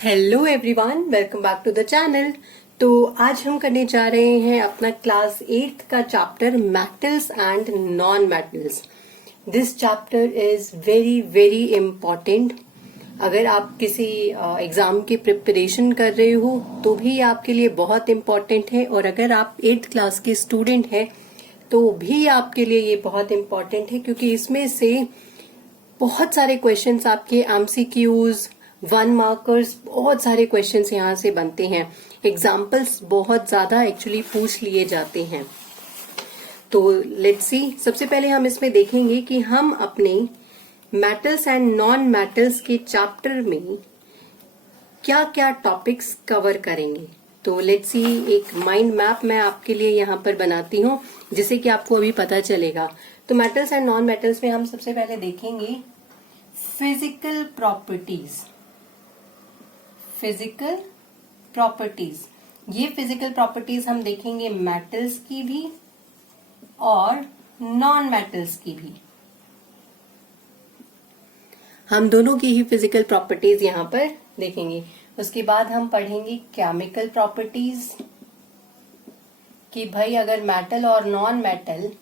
Hello everyone, welcome back to the channel. तो आज हम करने जा रहे हैं अपना क्लास 8 का chapter metals and non metals. This chapter is very very important. अगर आप किसी एग्जाम की प्रिपरेशन कर रहे हो तो भी आपके लिए बहुत इम्पॉर्टेंट है, और अगर आप 8th क्लास के स्टूडेंट हैं तो भी आपके लिए ये बहुत इम्पॉर्टेंट है, क्योंकि इसमें से बहुत सारे क्वेश्चंस आपके एमसीक्यूज 1 मार्कर्स, बहुत सारे क्वेश्चंस यहाँ से बनते हैं। एग्जाम्पल्स बहुत ज्यादा एक्चुअली पूछ लिए जाते हैं। तो लेट्स सी, सबसे पहले हम इसमें देखेंगे कि हम अपने मेटल्स एंड नॉन मेटल्स के चैप्टर में क्या क्या टॉपिक्स कवर करेंगे। तो लेट्स सी, एक माइंड मैप मैं आपके लिए यहाँ पर बनाती हूँ जिससे कि आपको अभी पता चलेगा। तो मेटल्स एंड नॉन मेटल्स में हम सबसे पहले देखेंगे फिजिकल प्रॉपर्टीज। फिजिकल प्रॉपर्टीज, ये फिजिकल प्रॉपर्टीज हम देखेंगे मेटल्स की भी और नॉन मेटल्स की भी। हम दोनों की ही फिजिकल प्रॉपर्टीज यहाँ पर देखेंगे। उसके बाद हम पढ़ेंगे केमिकल प्रॉपर्टीज, कि भाई अगर मेटल और नॉन मेटल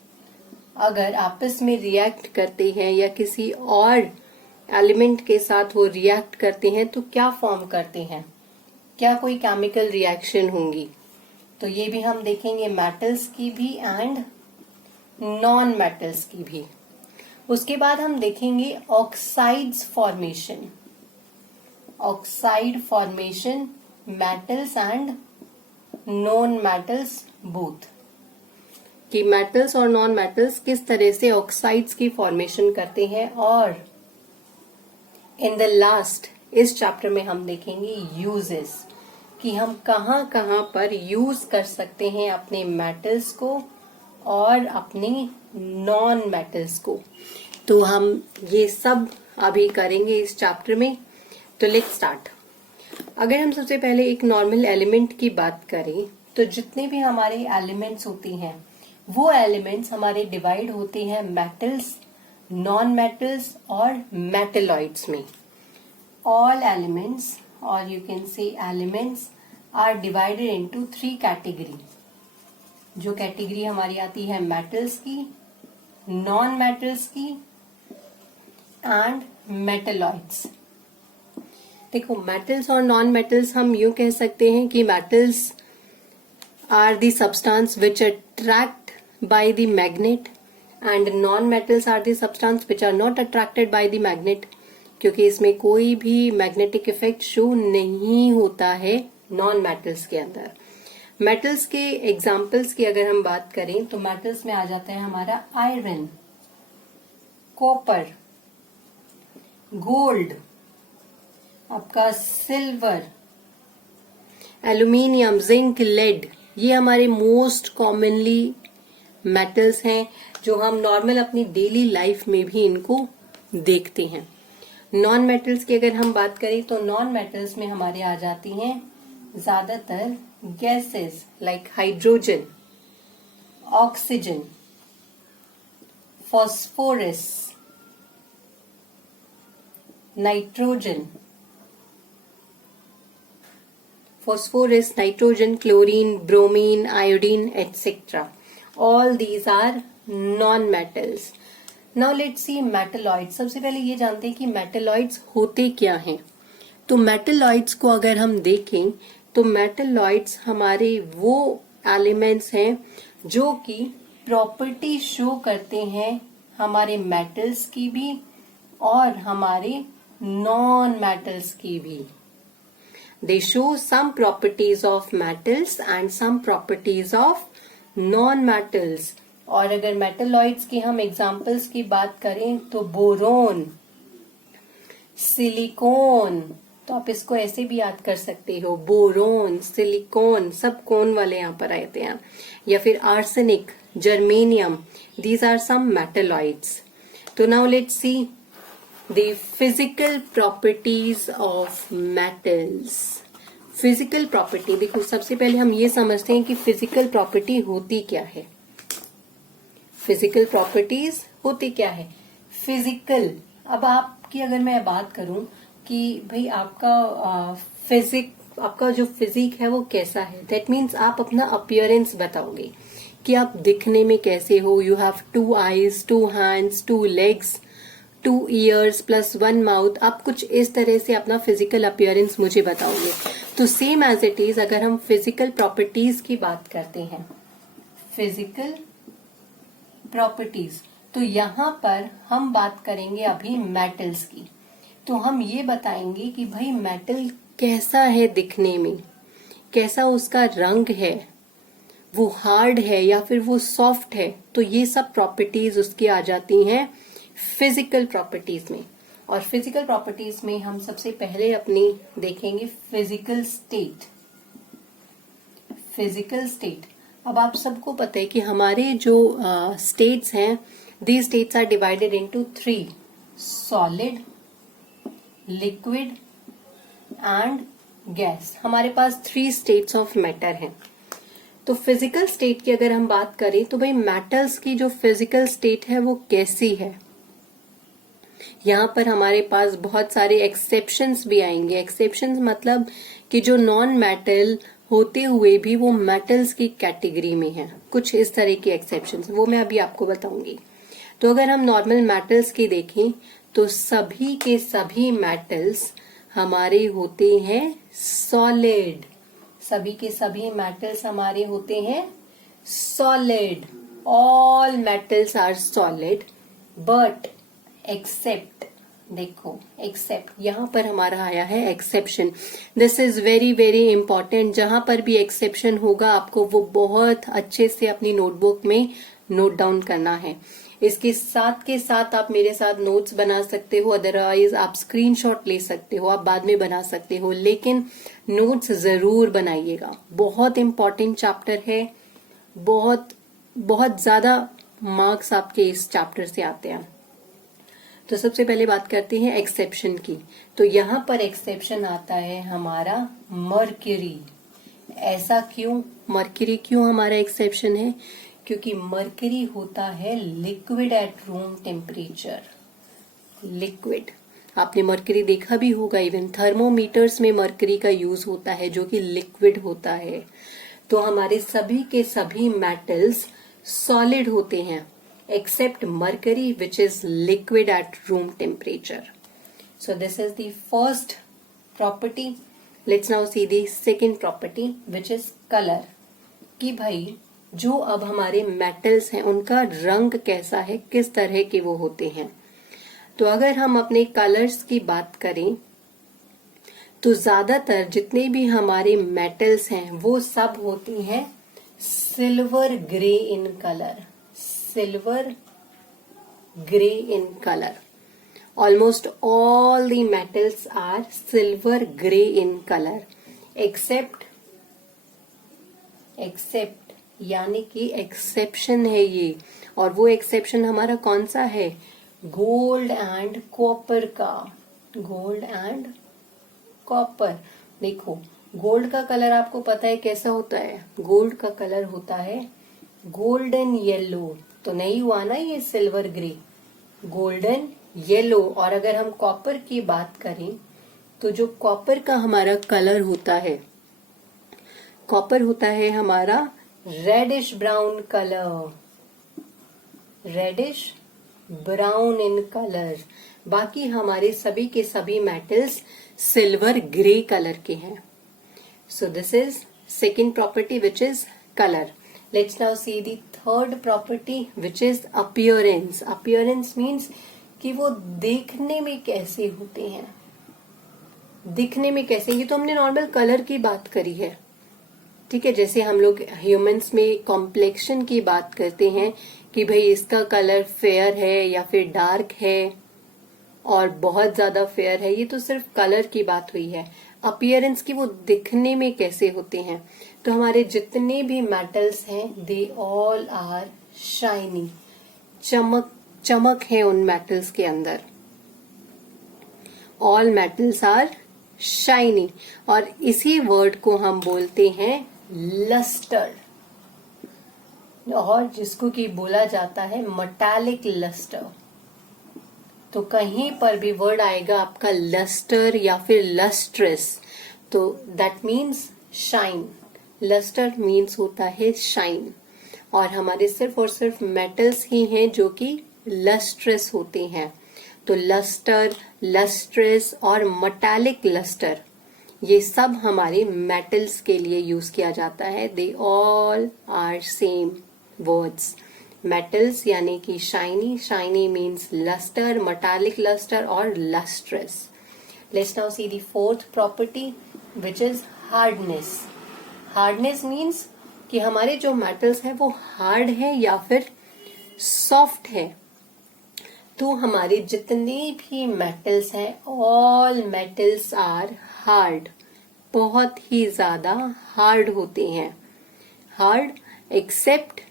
अगर आपस में रिएक्ट करते हैं या किसी और एलिमेंट के साथ वो रिएक्ट करते हैं तो क्या फॉर्म करते हैं, क्या कोई केमिकल रिएक्शन होंगी। तो ये भी हम देखेंगे, मेटल्स की भी एंड नॉन मेटल्स की भी। उसके बाद हम देखेंगे oxides formation. Oxide formation, metals and non metals both, कि मेटल्स और नॉन मेटल्स किस तरह से ऑक्साइड्स की फॉर्मेशन करते हैं। और इन द लास्ट इस चैप्टर में हम देखेंगे यूजेस, कि हम कहाँ कहाँ पर यूज कर सकते हैं अपने मेटल्स को और अपने नॉन मेटल्स को। तो हम ये सब अभी करेंगे इस चैप्टर में। तो लेट्स स्टार्ट। अगर हम सबसे पहले एक नॉर्मल एलिमेंट की बात करें तो जितने भी हमारे एलिमेंट्स होते हैं वो एलिमेंट्स हमारे डिवाइड होते हैं मेटल्स, नॉन मेटल्स और मेटेलॉइड्स में। ऑल एलिमेंट्स, और you can say elements, are divided into 3 category. जो कैटेगरी हमारी आती है मेटल्स की, नॉन मेटल्स की एंड मेटेलॉइड्स। देखो, मेटल्स और नॉन मेटल्स हम यूं कह सकते हैं कि metals are the substance which attract by the magnet and non metals are the substance which are not attracted by the magnet, क्योंकि इसमें कोई भी मैग्नेटिक इफेक्ट शो नहीं होता है नॉन मेटल्स के अंदर। मेटल्स के एग्जाम्पल्स की अगर हम बात करें तो मेटल्स में आ जाता है हमारा आयरन, कॉपर, गोल्ड, आपका सिल्वर, एल्यूमिनियम, जिंक, लेड। ये हमारे मोस्ट कॉमनली मेटल्स हैं जो हम नॉर्मल अपनी डेली लाइफ में भी इनको देखते हैं। नॉन मेटल्स की अगर हम बात करें तो नॉन मेटल्स में हमारे आ जाती हैं ज्यादातर gases like hydrogen, oxygen, phosphorus, nitrogen, chlorine, bromine, iodine, etcetera. All these are non metals. Now let's see metalloids. सबसे पहले ये जानते हैं कि मेटेलॉइड्स होते क्या हैं। तो मेटेलॉइड्स को अगर हम देखें तो मेटेलॉइड्स हमारे वो एलिमेंट्स हैं जो कि प्रॉपर्टी शो करते हैं हमारे मेटल्स की भी और हमारे नॉन मेटल्स की भी। They show some properties of metals and some properties of non metals. और अगर मेटेलॉइड्स की हम एग्जाम्पल्स की बात करें तो बोरोन, सिलिकॉन, तो आप इसको ऐसे भी याद कर सकते हो, बोरोन, सिलिकॉन, सब कौन वाले यहाँ पर आते हैं, या फिर arsenic, germanium. These are some metalloids. तो now let's see the physical properties of metals. Physical property, देखो सबसे पहले हम ये समझते हैं कि फिजिकल प्रॉपर्टी होती क्या है। फिजिकल प्रॉपर्टीज होती क्या है। फिजिकल, अब आपकी अगर मैं बात करूं कि भाई आपका आपका जो फिजिक है वो कैसा है, दैट मीन्स आप अपना अपीयरेंस बताओगे कि आप दिखने में कैसे हो। You have 2 eyes, 2 hands, 2 legs, 2 years plus 1 mouth. आप कुछ इस तरह से अपना फिजिकल अपीयरेंस मुझे बताओगे। तो सेम एज इट इज अगर हम फिजिकल प्रॉपर्टीज की बात करते हैं, फिजिकल प्रॉपर्टीज, तो यहाँ पर हम बात करेंगे अभी मेटल्स की। तो हम ये बताएंगे कि भाई मेटल कैसा है दिखने में, कैसा उसका रंग है, वो हार्ड है या फिर वो सॉफ्ट है। तो ये सब प्रॉपर्टीज उसकी आ जाती हैं फिजिकल प्रॉपर्टीज में। और फिजिकल प्रॉपर्टीज में हम सबसे पहले अपनी देखेंगे फिजिकल स्टेट। फिजिकल स्टेट, अब आप सबको पता है कि हमारे जो स्टेट्स हैं, these states are divided into 3, solid, liquid and gas. हमारे पास 3 स्टेट्स ऑफ मैटर हैं। तो फिजिकल स्टेट की अगर हम बात करें तो भाई मेटल्स की जो फिजिकल स्टेट है वो कैसी है, यहाँ पर हमारे पास बहुत सारे एक्सेप्शंस भी आएंगे। एक्सेप्शंस मतलब कि जो नॉन मेटल होते हुए भी वो मेटल्स की कैटेगरी में है, कुछ इस तरह की एक्सेप्शंस, वो मैं अभी आपको बताऊंगी। तो अगर हम नॉर्मल मेटल्स की देखें तो सभी के सभी मेटल्स हमारे होते हैं सॉलिड। सभी के सभी मेटल्स हमारे होते हैं solid. All metals are solid but except, देखो एक्सेप्ट, यहां पर हमारा आया है exception. This is very very important. जहां पर भी एक्सेप्शन होगा आपको वो बहुत अच्छे से अपनी नोटबुक में नोट डाउन करना है। इसके साथ के साथ आप मेरे साथ नोट्स बना सकते हो, अदरवाइज आप स्क्रीनशॉट ले सकते हो, आप बाद में बना सकते हो, लेकिन नोट्स जरूर बनाइएगा। बहुत इंपॉर्टेंट चैप्टर है, बहुत बहुत ज्यादा मार्क्स आपके इस चैप्टर से आते हैं। तो सबसे पहले बात करते हैं एक्सेप्शन की। तो यहाँ पर एक्सेप्शन आता है हमारा मर्क्यूरी। ऐसा क्यों, मर्क्यूरी क्यों हमारा एक्सेप्शन है? क्योंकि मर्क्यूरी होता है liquid at room temperature. Liquid, आपने मर्क्यूरी देखा भी होगा, इवन थर्मोमीटर्स में मर्क्यूरी का यूज होता है जो कि लिक्विड होता है। तो हमारे सभी के सभी मेटल्स सॉलिड होते हैं except mercury which is liquid at room temperature. So this is the first property. Let's now see the second property which is color. कि भाई जो अब हमारे metals हैं उनका रंग कैसा है, किस तरह के वो होते हैं। तो अगर हम अपने colors की बात करें तो ज्यादातर जितने भी हमारे metals हैं वो सब होती हैं silver grey in colour. Silver gray in color. Almost all the metals are silver gray in color except यानी कि एक्सेप्शन है ये। और वो एक्सेप्शन हमारा कौन सा है? गोल्ड एंड कॉपर का। Gold and copper. देखो गोल्ड का कलर आपको पता है कैसा होता है? गोल्ड का कलर होता है गोल्डन येलो। तो नहीं हुआ ना ये सिल्वर ग्रे, गोल्डन येलो। और अगर हम कॉपर की बात करें तो जो कॉपर का हमारा कलर होता है, कॉपर होता है हमारा reddish brown colour, reddish brown in colour. बाकी हमारे सभी के सभी मेटल्स सिल्वर ग्रे कलर के हैं। So this is second property which is colour. Let's now see the third property which is appearance. Appearance means कि वो देखने में कैसे होते हैं, दिखने में कैसे। ये तो हमने नॉर्मल कलर की बात करी है, ठीक है। जैसे हम लोग ह्यूमंस में कॉम्प्लेक्शन की बात करते हैं कि भाई इसका कलर फेयर है या फिर डार्क है और बहुत ज्यादा फेयर है, ये तो सिर्फ कलर की बात हुई है। अपीयरेंस की वो दिखने में कैसे होते हैं। तो हमारे जितने भी मेटल्स हैं दे ऑल आर शाइनी। चमक चमक है उन मेटल्स के अंदर। All metals are shiny. और इसी वर्ड को हम बोलते हैं लस्टर, और जिसको कि बोला जाता है मेटालिक लस्टर। तो कहीं पर भी वर्ड आएगा आपका लस्टर या फिर लस्ट्रस, तो that means shine. Lustre means होता है शाइन, और हमारे सिर्फ और सिर्फ मेटल्स ही हैं जो कि लस्ट्रस होते हैं। तो लस्टर, लस्ट्रस और मेटालिक लस्टर, ये सब हमारे मेटल्स के लिए यूज किया जाता है। They all are same words. Metals यानी कि shiny, shiny means luster, metallic luster और lustrous. Let's now see the fourth property which is hardness. Hardness means कि हमारे जो मेटल्स हैं वो हार्ड है या फिर सॉफ्ट है। तो हमारे जितने भी मेटल्स हैं, ऑल मेटल्स आर हार्ड, बहुत ही ज्यादा हार्ड होते हैं। Hard except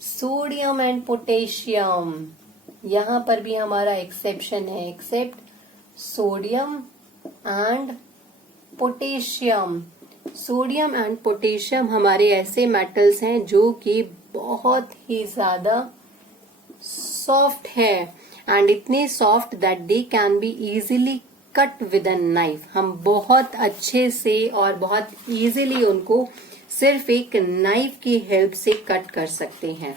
sodium and potassium. यहां पर भी हमारा एक्सेप्शन है, except sodium and potassium. Sodium and potassium हमारे ऐसे मेटल्स हैं जो कि बहुत ही ज्यादा सॉफ्ट है, एंड इतने soft that they can be easily cut with a knife. हम बहुत अच्छे से और बहुत इजीली उनको सिर्फ एक नाइफ की हेल्प से कट कर सकते हैं।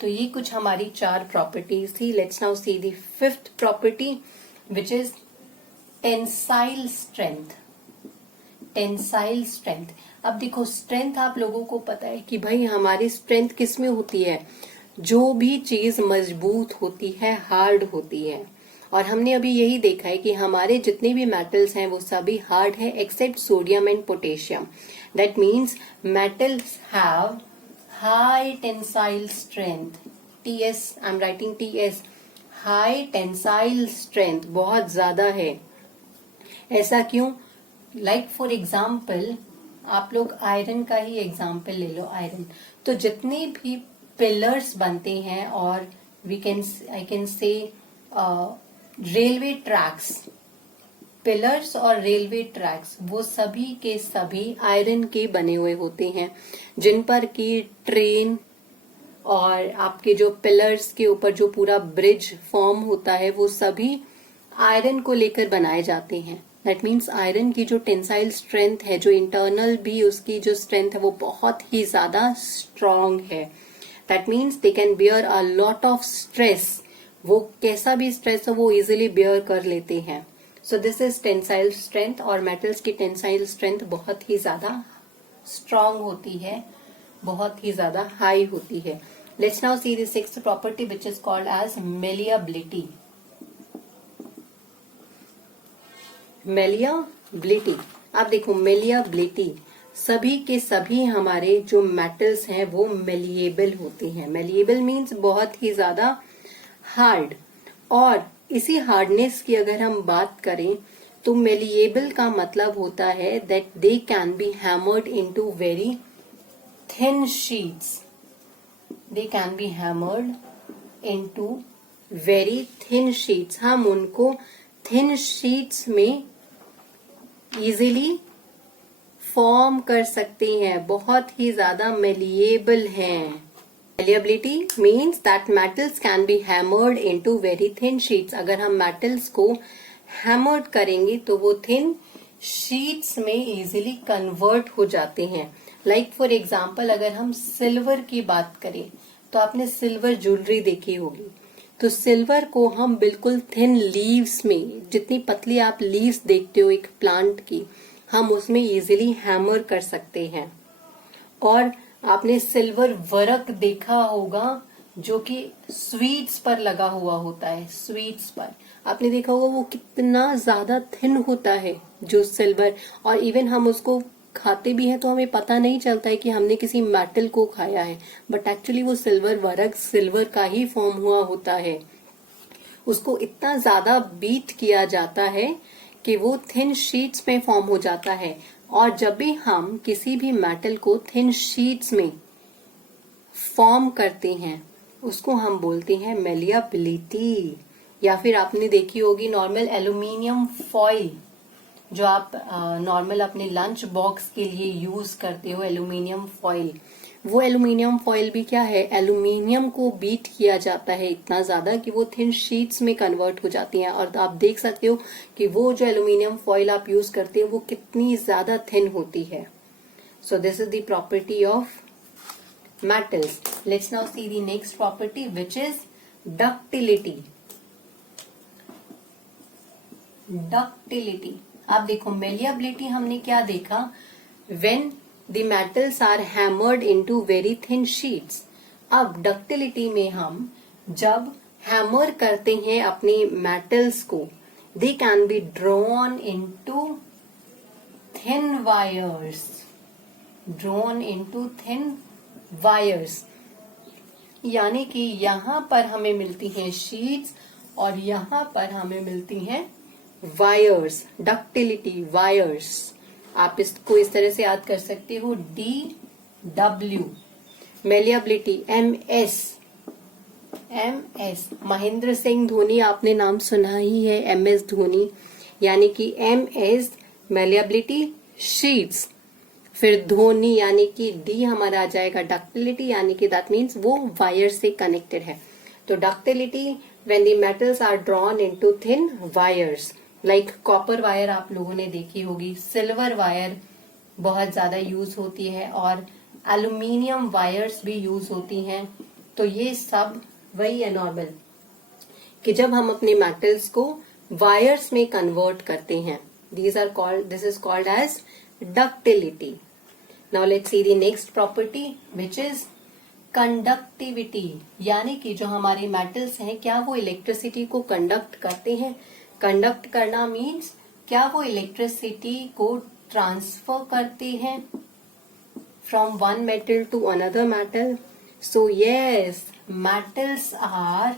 तो ये कुछ हमारी 4 प्रॉपर्टीज थी। Let's now see the fifth property which is tensile strength. Tensile strength. अब देखो, स्ट्रेंथ आप लोगों को पता है कि भाई हमारी स्ट्रेंथ किस में होती है? जो भी चीज मजबूत होती है, हार्ड होती है। और हमने अभी यही देखा है कि हमारे जितने भी मेटल्स हैं वो सभी हार्ड है except sodium and potassium. That means metals have high tensile strength. TS, I am writing TS, high tensile strength बहुत ज्यादा है। ऐसा क्यों? लाइक फॉर एग्जाम्पल, आप लोग आयरन का ही एग्जाम्पल ले लो। आयरन, तो जितने भी पिलर्स बनते हैं, और I can say railway tracks, pillars और रेलवे ट्रैक्स, वो सभी के सभी आयरन के बने हुए होते हैं, जिन पर की ट्रेन और आपके जो पिलर्स के ऊपर जो पूरा ब्रिज फॉर्म होता है वो सभी आयरन को लेकर बनाए जाते हैं। दैट मीन्स आयरन की जो टेंसाइल स्ट्रेंथ है, जो इंटरनल भी उसकी जो स्ट्रेंथ है, वो बहुत ही ज्यादा स्ट्रांग है। That means they can bear a lot of stress. वो कैसा भी स्ट्रेस हो वो इजिली बियर कर लेते हैं। So this is tensile strength. और मेटल्स की टेंसाइल स्ट्रेंथ बहुत ही ज्यादा स्ट्रांग होती है, बहुत ही ज्यादा हाई होती है। Let's now see the sixth property which is called as malleability. Malleability, आप देखो मेलिएबिलिटी, सभी के सभी हमारे जो मेटल्स हैं वो मेलिएबल होते हैं। मेलिएबल मीन्स बहुत ही ज्यादा हार्ड। और इसी हार्डनेस की अगर हम बात करें तो मेलिएबल का मतलब होता है that they can be hammered into very thin sheets. They can be hammered into very thin sheets. हम उनको थिन शीट्स में इजीली फॉर्म कर सकते हैं, बहुत ही ज्यादा मेलिएबल हैं। Malleability means that metals can be hammered into very thin sheets. अगर हम मेटल्स को हैमर्ड करेंगे तो वो थिन शीट्स में इजीली कन्वर्ट हो जाते हैं। लाइक फॉर एग्जाम्पल, अगर हम सिल्वर की बात करें तो आपने सिल्वर ज्वेलरी देखी होगी। तो सिल्वर को हम बिल्कुल थिन लीव्स में, जितनी पतली आप लीव्स देखते हो एक प्लांट की, हम उसमें इजीली हैमर कर सकते हैं। और आपने सिल्वर वर्क देखा होगा जो कि स्वीट्स पर लगा हुआ होता है। स्वीट्स पर आपने देखा होगा वो कितना ज्यादा थिन होता है जो सिल्वर, और इवन हम उसको खाते भी हैं तो हमें पता नहीं चलता है कि हमने किसी मेटल को खाया है, बट एक्चुअली वो सिल्वर वर्क सिल्वर का ही फॉर्म हुआ होता है। उसको इतना ज्यादा बीट किया जाता है कि वो थिन शीट्स में फॉर्म हो जाता है। और जब भी हम किसी भी मेटल को थिन शीट्स में फॉर्म करते हैं उसको हम बोलते हैं मेलिएबिलिटी। या फिर आपने देखी होगी नॉर्मल एल्यूमिनियम फॉइल, जो आप नॉर्मल अपने लंच बॉक्स के लिए यूज करते हो, एल्यूमिनियम फॉइल, वो एल्यूमिनियम फॉइल भी क्या है, एल्यूमिनियम को बीट किया जाता है इतना ज्यादा कि वो थिन शीट्स में कन्वर्ट हो जाती हैं। और आप देख सकते हो कि वो जो एल्यूमिनियम फॉइल आप यूज करते हैं वो कितनी ज्यादा थिन होती है। So this is the property of metals. Let's now see the next property, which is ductility. Ductility. अब देखो malleability हमने क्या देखा, when the metals are hammered into very thin sheets. अब ductility में हम जब hammer करते हैं अपने metals को, they can be drawn into thin wires. Drawn into thin wires, यानी कि यहां पर हमें मिलती हैं शीट्स और यहां पर हमें मिलती हैं वायर्स। डक्टिलिटी वायर्स, आप इसको इस तरह से याद कर सकते हो, DW। Malleability MS। Mahendra Singh Dhoni, आपने नाम सुना ही है, MS धोनी, यानी कि MS मेलिएबिलिटी शीट्स। फिर धोनी यानी कि डी हमारा आ जाएगा डक्टिलिटी, यानी कि दैट मीन्स वो वायर से कनेक्टेड है। तो ductility when the metals are drawn into thin wires, like copper wire आप लोगों ने देखी होगी, सिल्वर वायर बहुत ज्यादा यूज होती है और एल्यूमिनियम वायर्स भी यूज होती हैं। तो ये सब वही है नॉर्मल कि जब हम अपने मेटल्स को वायर्स में कन्वर्ट करते हैं, this is called as ductility. Now let's see the next property, which is conductivity. यानी कि जो हमारे मेटल्स हैं क्या वो इलेक्ट्रिसिटी को कंडक्ट करते हैं। कंडक्ट करना मीन्स क्या वो इलेक्ट्रिसिटी को ट्रांसफर करते हैं from one metal to another metal. So yes, metals are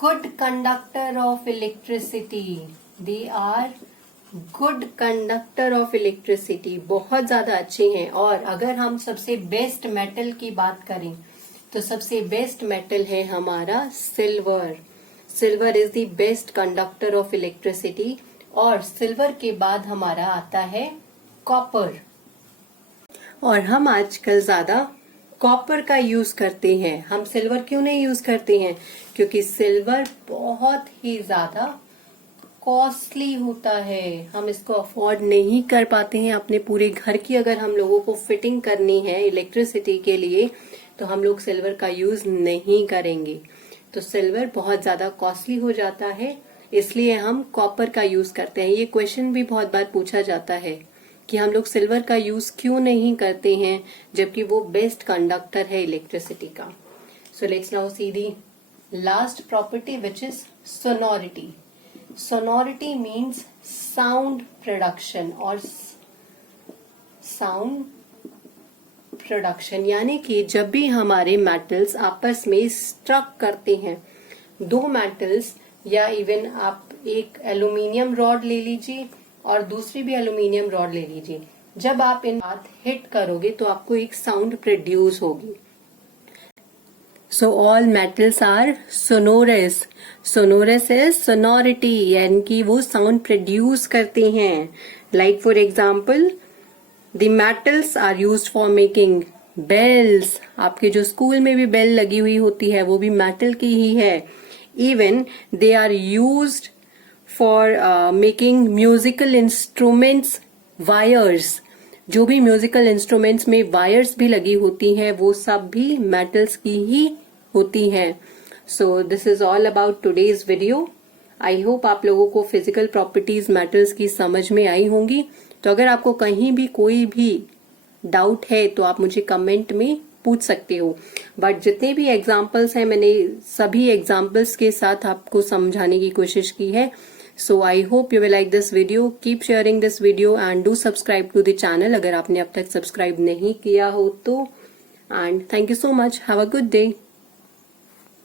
good conductor of electricity. They are good conductor of electricity, बहुत ज्यादा अच्छे हैं। और अगर हम सबसे बेस्ट मेटल की बात करें तो सबसे बेस्ट मेटल है हमारा silver. Silver is the best conductor of electricity. और सिल्वर के बाद हमारा आता है कॉपर। और हम आजकल ज्यादा कॉपर का यूज करते हैं। हम सिल्वर क्यों नहीं यूज करते हैं? क्योंकि सिल्वर बहुत ही ज्यादा कॉस्टली होता है, हम इसको अफोर्ड नहीं कर पाते हैं। अपने पूरे घर की अगर हम लोगों को फिटिंग करनी है इलेक्ट्रिसिटी के लिए तो हम लोग सिल्वर का यूज नहीं करेंगे। तो सिल्वर बहुत ज्यादा कॉस्टली हो जाता है, इसलिए हम कॉपर का यूज करते हैं। ये क्वेश्चन भी बहुत बार पूछा जाता है कि हम लोग सिल्वर का यूज क्यों नहीं करते हैं जबकि वो बेस्ट कंडक्टर है इलेक्ट्रिसिटी का। So let's now C the last property, which is sonority. Sonority means sound production और sound production, यानी कि जब भी हमारे मेटल्स आपस में स्ट्रक करते हैं, दो मेटल्स या इवन आप एक एल्यूमिनियम रॉड ले लीजिए और दूसरी भी एल्यूमिनियम रॉड ले लीजिए, जब आप इन साथ हिट करोगे तो आपको एक साउंड प्रोड्यूस होगी। So all metals are sonorous. Sonorous is sonority, यानी कि वो sound produce करते हैं। Like for example, the metals are used for making bells. आपके जो स्कूल में भी बेल लगी हुई होती है वो भी मेटल की ही है। Even they are used for making musical instruments, wires. जो भी म्यूजिकल इंस्ट्रूमेंट्स में वायर्स भी लगी होती हैं वो सब भी मेटल्स की ही होती हैं। So this is all about today's video. I hope आप लोगों को फिजिकल प्रॉपर्टीज मेटल्स की समझ में आई होंगी। तो अगर आपको कहीं भी कोई भी डाउट है तो आप मुझे कमेंट में पूछ सकते हो। बट जितने भी एग्जाम्पल्स हैं मैंने सभी एग्जाम्पल्स के साथ आपको समझाने की कोशिश की है। So I hope you will like this video. Keep sharing this video and do subscribe to the channel अगर आपने अब तक सब्सक्राइब नहीं किया हो तो। And thank you so much. Have a good day.